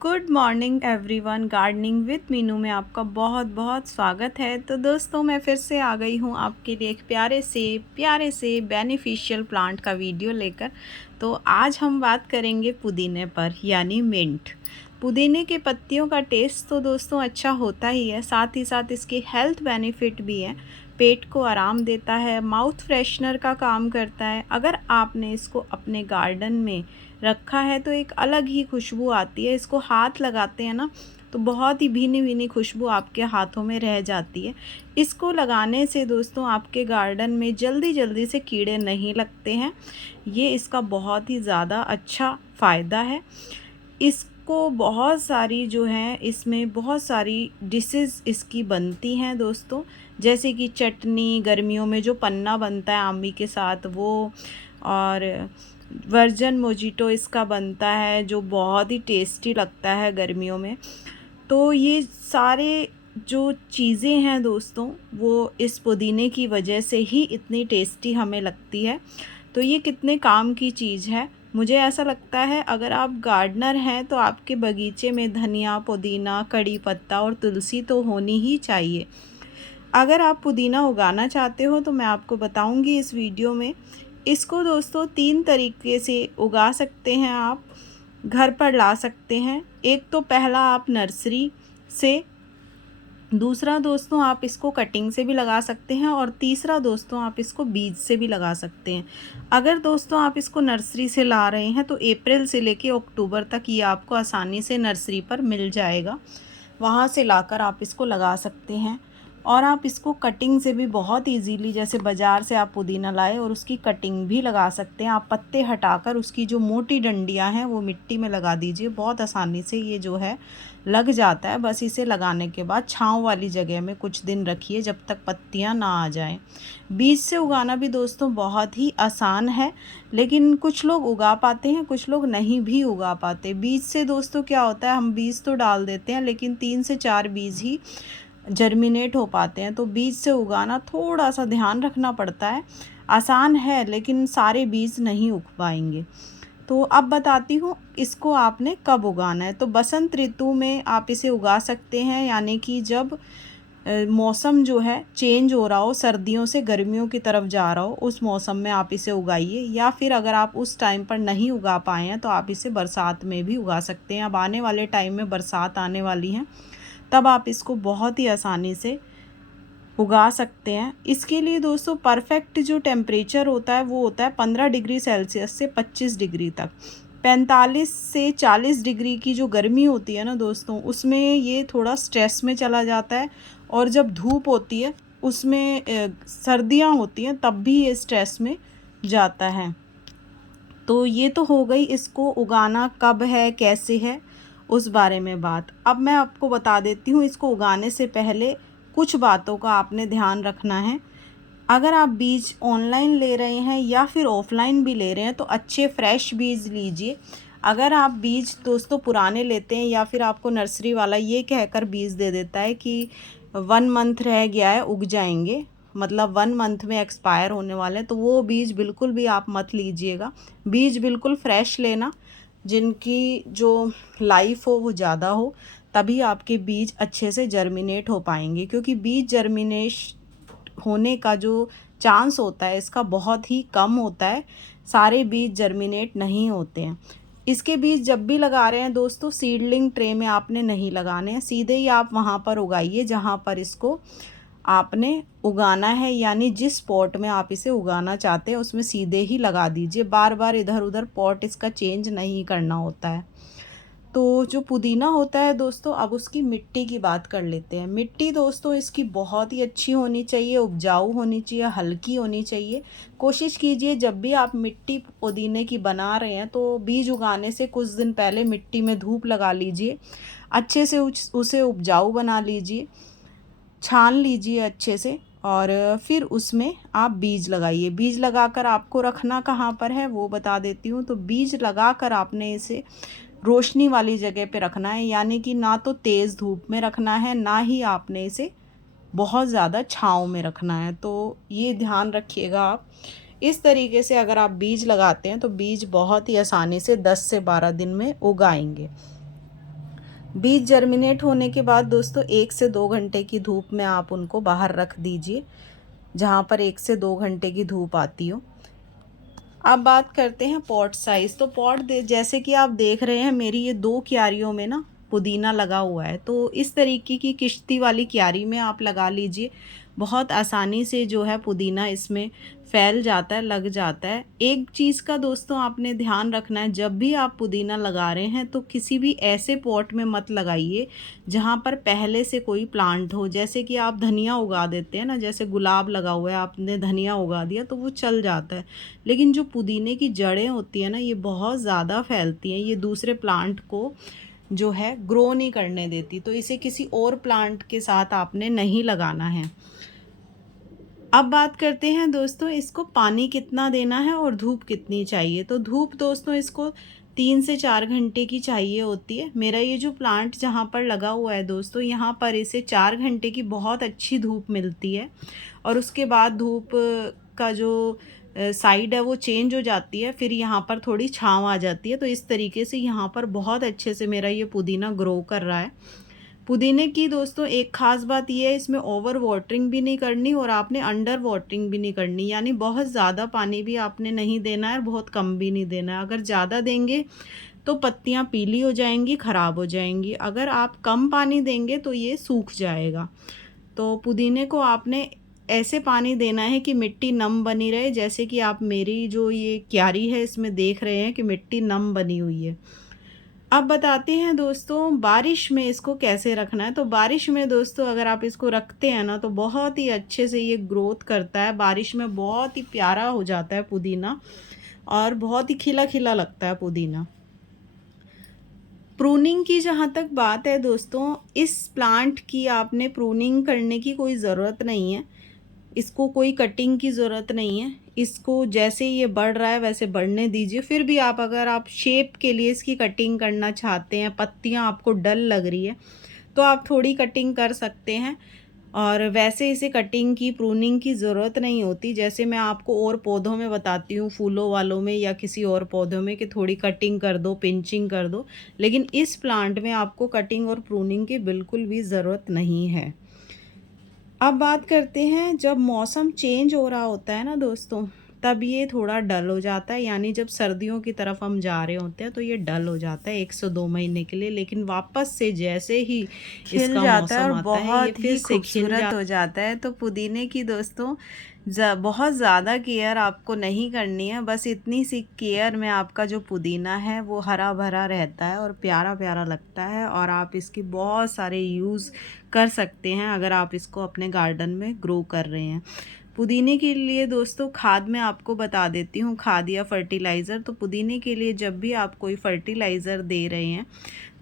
Good morning everyone. Gardening with Meenu में आपका बहुत बहुत स्वागत है। तो दोस्तों, मैं फिर से आ गई हूँ आपके लिए एक प्यारे से बेनिफिशियल प्लांट का वीडियो लेकर। तो आज हम बात करेंगे पुदीने पर, यानी मिंट। पुदीने के पत्तियों का टेस्ट तो दोस्तों अच्छा होता ही है, साथ ही साथ इसके हेल्थ बेनिफिट भी हैं। पेट को आराम देता है, माउथ फ्रेशनर का काम करता है। अगर आपने इसको अपने गार्डन में रखा है तो एक अलग ही खुशबू आती है। इसको हाथ लगाते हैं ना, तो बहुत ही भीनी भीनी खुशबू आपके हाथों में रह जाती है। इसको लगाने से दोस्तों आपके गार्डन में जल्दी जल्दी से कीड़े नहीं लगते हैं। ये इसका बहुत ही ज़्यादा अच्छा फ़ायदा है। इसको बहुत सारी जो हैं, इसमें बहुत सारी डिशेस इसकी बनती हैं दोस्तों, जैसे कि चटनी, गर्मियों में जो पन्ना बनता है आमी के साथ वो, और वर्जन मोजिटो इसका बनता है जो बहुत ही टेस्टी लगता है गर्मियों में। तो ये सारे जो चीज़ें हैं दोस्तों, वो इस पुदीने की वजह से ही इतनी टेस्टी हमें लगती है। तो ये कितने काम की चीज़ है। मुझे ऐसा लगता है अगर आप गार्डनर हैं तो आपके बगीचे में धनिया, पुदीना, कड़ी पत्ता और तुलसी तो होनी ही चाहिए। अगर आप पुदीना उगाना चाहते हो तो मैं आपको बताऊंगी इस वीडियो में। इसको दोस्तों 3 तरीके से उगा सकते हैं, आप घर पर ला सकते हैं। एक तो पहला आप नर्सरी से, दूसरा दोस्तों आप इसको कटिंग से भी लगा सकते हैं, और तीसरा दोस्तों आप इसको बीज से भी लगा सकते हैं। अगर दोस्तों आप इसको नर्सरी से ला रहे हैं तो अप्रैल से लेके अक्टूबर तक ये आपको आसानी से नर्सरी पर मिल जाएगा। वहाँ से लाकर आप इसको लगा सकते हैं। और आप इसको कटिंग से भी बहुत इजीली, जैसे बाज़ार से आप पुदीना लाए और उसकी कटिंग भी लगा सकते हैं। आप पत्ते हटाकर उसकी जो मोटी डंडियां हैं वो मिट्टी में लगा दीजिए, बहुत आसानी से ये जो है लग जाता है। बस इसे लगाने के बाद छांव वाली जगह में कुछ दिन रखिए जब तक पत्तियां ना आ जाएं। बीज से उगाना भी दोस्तों बहुत ही आसान है, लेकिन कुछ लोग उगा पाते हैं, कुछ लोग नहीं भी उगा पाते। बीज से दोस्तों क्या होता है, हम बीज तो डाल देते हैं लेकिन 3 से 4 बीज ही जर्मिनेट हो पाते हैं। तो बीज से उगाना थोड़ा सा ध्यान रखना पड़ता है। आसान है लेकिन सारे बीज नहीं उग पाएंगे। तो अब बताती हूँ इसको आपने कब उगाना है। तो बसंत ऋतु में आप इसे उगा सकते हैं, यानी कि जब मौसम जो है चेंज हो रहा हो, सर्दियों से गर्मियों की तरफ जा रहा हो, उस मौसम में आप इसे उगाइए। या फिर अगर आप उस टाइम पर नहीं उगा पाए हैं तो आप इसे बरसात में भी उगा सकते हैं। अब आने वाले टाइम में बरसात आने वाली है, तब आप इसको बहुत ही आसानी से उगा सकते हैं। इसके लिए दोस्तों परफेक्ट जो टेम्परेचर होता है वो होता है 15 डिग्री सेल्सियस से 25 डिग्री तक। 45 से 40 डिग्री की जो गर्मी होती है ना दोस्तों, उसमें ये थोड़ा स्ट्रेस में चला जाता है। और जब धूप होती है उसमें सर्दियाँ होती हैं तब भी ये स्ट्रेस में जाता है। तो ये तो हो गई इसको उगाना कब है, कैसे है, उस बारे में बात। अब मैं आपको बता देती हूँ इसको उगाने से पहले कुछ बातों का आपने ध्यान रखना है। अगर आप बीज ऑनलाइन ले रहे हैं या फिर ऑफलाइन भी ले रहे हैं तो अच्छे फ्रेश बीज लीजिए। अगर आप बीज दोस्तों पुराने लेते हैं या फिर आपको नर्सरी वाला ये कहकर बीज दे देता है कि 1 मंथ रह गया है, उग जाएंगे, मतलब 1 मंथ में एक्सपायर होने वाले हैं, तो वो बीज बिल्कुल भी आप मत लीजिएगा। बीज बिल्कुल फ्रेश लेना, जिनकी जो लाइफ हो वो ज़्यादा हो, तभी आपके बीज अच्छे से जर्मिनेट हो पाएंगे। क्योंकि बीज जर्मिनेश होने का जो चांस होता है इसका बहुत ही कम होता है। सारे बीज जर्मिनेट नहीं होते हैं। इसके बीज जब भी लगा रहे हैं दोस्तों, सीडलिंग ट्रे में आपने नहीं लगाने हैं, सीधे ही आप वहाँ पर उगाइए जहाँ पर इसको आपने उगाना है। यानी जिस पॉट में आप इसे उगाना चाहते हैं उसमें सीधे ही लगा दीजिए। बार बार इधर उधर पॉट इसका चेंज नहीं करना होता है। तो जो पुदीना होता है दोस्तों, अब उसकी मिट्टी की बात कर लेते हैं। मिट्टी दोस्तों इसकी बहुत ही अच्छी होनी चाहिए, उपजाऊ होनी चाहिए, हल्की होनी चाहिए। कोशिश कीजिए जब भी आप मिट्टी पुदीने की बना रहे हैं तो बीज उगाने से कुछ दिन पहले मिट्टी में धूप लगा लीजिए, अच्छे से उसे उपजाऊ बना लीजिए, छान लीजिए अच्छे से, और फिर उसमें आप बीज लगाइए। बीज लगाकर आपको रखना कहाँ पर है वो बता देती हूँ। तो बीज लगाकर आपने इसे रोशनी वाली जगह पे रखना है, यानी कि ना तो तेज़ धूप में रखना है, ना ही आपने इसे बहुत ज़्यादा छाँव में रखना है। तो ये ध्यान रखिएगा आप। इस तरीके से अगर आप बीज लगाते हैं तो बीज बहुत ही आसानी से 10 से 12 दिन में उगाएंगे। बीज जर्मिनेट होने के बाद दोस्तों 1 से 2 घंटे की धूप में आप उनको बाहर रख दीजिए, जहाँ पर 1 से 2 घंटे की धूप आती हो। अब बात करते हैं पॉट साइज़। तो जैसे कि आप देख रहे हैं मेरी ये 2 क्यारियों में ना पुदीना लगा हुआ है, तो इस तरीके की किश्ती वाली क्यारी में आप लगा लीजिए। बहुत आसानी से जो है पुदीना इसमें फैल जाता है, लग जाता है। एक चीज़ का दोस्तों आपने ध्यान रखना है, जब भी आप पुदीना लगा रहे हैं तो किसी भी ऐसे पॉट में मत लगाइए जहाँ पर पहले से कोई प्लांट हो। जैसे कि आप धनिया उगा देते हैं ना, जैसे गुलाब लगा हुआ है, आपने धनिया उगा दिया तो वो चल जाता है। लेकिन जो पुदीने की जड़ें होती हैं ना, ये बहुत ज़्यादा फैलती हैं, ये दूसरे प्लांट को जो है ग्रो नहीं करने देती, तो इसे किसी और प्लांट के साथ आपने नहीं लगाना है। अब बात करते हैं दोस्तों इसको पानी कितना देना है और धूप कितनी चाहिए। तो धूप दोस्तों इसको 3 से 4 घंटे की चाहिए होती है। मेरा ये जो प्लांट जहाँ पर लगा हुआ है दोस्तों, यहाँ पर इसे 4 घंटे की बहुत अच्छी धूप मिलती है और उसके बाद धूप का जो साइड है वो चेंज हो जाती है, फिर यहाँ पर थोड़ी छाँव आ जाती है। तो इस तरीके से यहाँ पर बहुत अच्छे से मेरा ये पुदीना ग्रो कर रहा है। पुदीने की दोस्तों एक ख़ास बात ये है, इसमें ओवर वाटरिंग भी नहीं करनी और आपने अंडर वाटरिंग भी नहीं करनी, यानी बहुत ज़्यादा पानी भी आपने नहीं देना है और बहुत कम भी नहीं देना है। अगर ज़्यादा देंगे तो पत्तियां पीली हो जाएंगी, ख़राब हो जाएंगी। अगर आप कम पानी देंगे तो ये सूख जाएगा। तो पुदीने को आपने ऐसे पानी देना है कि मिट्टी नम बनी रहे, जैसे कि आप मेरी जो ये क्यारी है इसमें देख रहे हैं कि मिट्टी नम बनी हुई है। अब बताते हैं दोस्तों बारिश में इसको कैसे रखना है। तो बारिश में दोस्तों अगर आप इसको रखते हैं ना तो बहुत ही अच्छे से ये ग्रोथ करता है। बारिश में बहुत ही प्यारा हो जाता है पुदीना और बहुत ही खिला खिला लगता है पुदीना। प्रूनिंग की जहाँ तक बात है दोस्तों, इस प्लांट की आपने प्रूनिंग करने की कोई ज़रूरत नहीं है, इसको कोई कटिंग की ज़रूरत नहीं है। इसको जैसे ये बढ़ रहा है वैसे बढ़ने दीजिए। फिर भी आप अगर आप शेप के लिए इसकी कटिंग करना चाहते हैं, पत्तियां आपको डल लग रही है, तो आप थोड़ी कटिंग कर सकते हैं। और वैसे इसे कटिंग की प्रूनिंग की ज़रूरत नहीं होती, जैसे मैं आपको और पौधों में बताती हूँ, फूलों वालों में या किसी और पौधों में, कि थोड़ी कटिंग कर दो, पिंचिंग कर दो। लेकिन इस प्लांट में आपको कटिंग और प्रूनिंग की बिल्कुल भी ज़रूरत नहीं है। अब बात करते हैं जब मौसम चेंज हो रहा होता है ना दोस्तों, तब ये थोड़ा डल हो जाता है। यानी जब सर्दियों की तरफ हम जा रहे होते हैं तो ये डल हो जाता है 1 से 2 महीने के लिए, लेकिन वापस से जैसे ही खिल इसका जाता है और मौसम आता है ये बहुत फिर ही से खिल खूबसूरत हो जाता है। तो पुदीने की दोस्तों बहुत ज़्यादा केयर आपको नहीं करनी है, बस इतनी सी केयर में आपका जो पुदीना है वो हरा भरा रहता है और प्यारा प्यारा लगता है और आप इसकी बहुत सारे यूज़ कर सकते हैं अगर आप इसको अपने गार्डन में ग्रो कर रहे हैं। पुदीने के लिए दोस्तों खाद मैं आपको बता देती हूँ, खाद या फर्टिलाइज़र। तो पुदीने के लिए जब भी आप कोई फर्टिलाइज़र दे रहे हैं,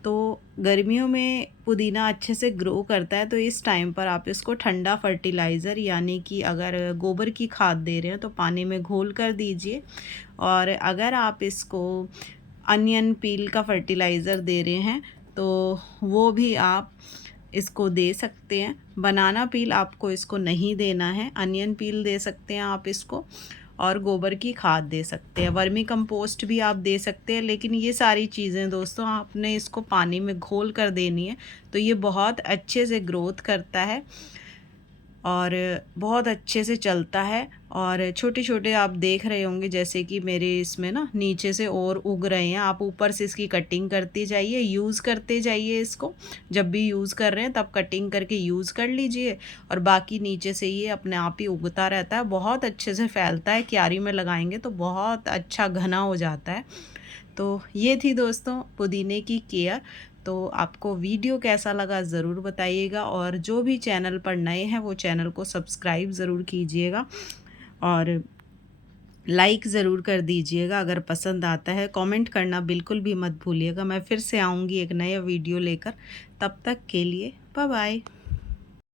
तो गर्मियों में पुदीना अच्छे से ग्रो करता है, तो इस टाइम पर आप इसको ठंडा फर्टिलाइज़र यानी कि अगर गोबर की खाद दे रहे हैं तो पानी में घोल कर दीजिए। और अगर आप इसको अनियन पील का फर्टिलाइज़र दे रहे हैं तो वो भी आप इसको दे सकते हैं। बनाना पील आपको इसको नहीं देना है, अनियन पील दे सकते हैं आप इसको, और गोबर की खाद दे सकते हैं, वर्मी कंपोस्ट भी आप दे सकते हैं। लेकिन ये सारी चीज़ें दोस्तों आपने इसको पानी में घोल कर देनी है, तो ये बहुत अच्छे से ग्रोथ करता है और बहुत अच्छे से चलता है। और छोटे छोटे आप देख रहे होंगे जैसे कि मेरे इसमें ना नीचे से और उग रहे हैं। आप ऊपर से इसकी कटिंग करते जाइए, यूज़ करते जाइए इसको। जब भी यूज़ कर रहे हैं तब कटिंग करके यूज़ कर लीजिए और बाकी नीचे से ये अपने आप ही उगता रहता है, बहुत अच्छे से फैलता है। क्यारी में लगाएंगे तो बहुत अच्छा घना हो जाता है। तो ये थी दोस्तों पुदीने की केयर। तो आपको वीडियो कैसा लगा ज़रूर बताइएगा और जो भी चैनल पर नए हैं वो चैनल को सब्सक्राइब ज़रूर कीजिएगा और लाइक ज़रूर कर दीजिएगा अगर पसंद आता है। कमेंट करना बिल्कुल भी मत भूलिएगा। मैं फिर से आऊँगी एक नया वीडियो लेकर, तब तक के लिए बाय बाय।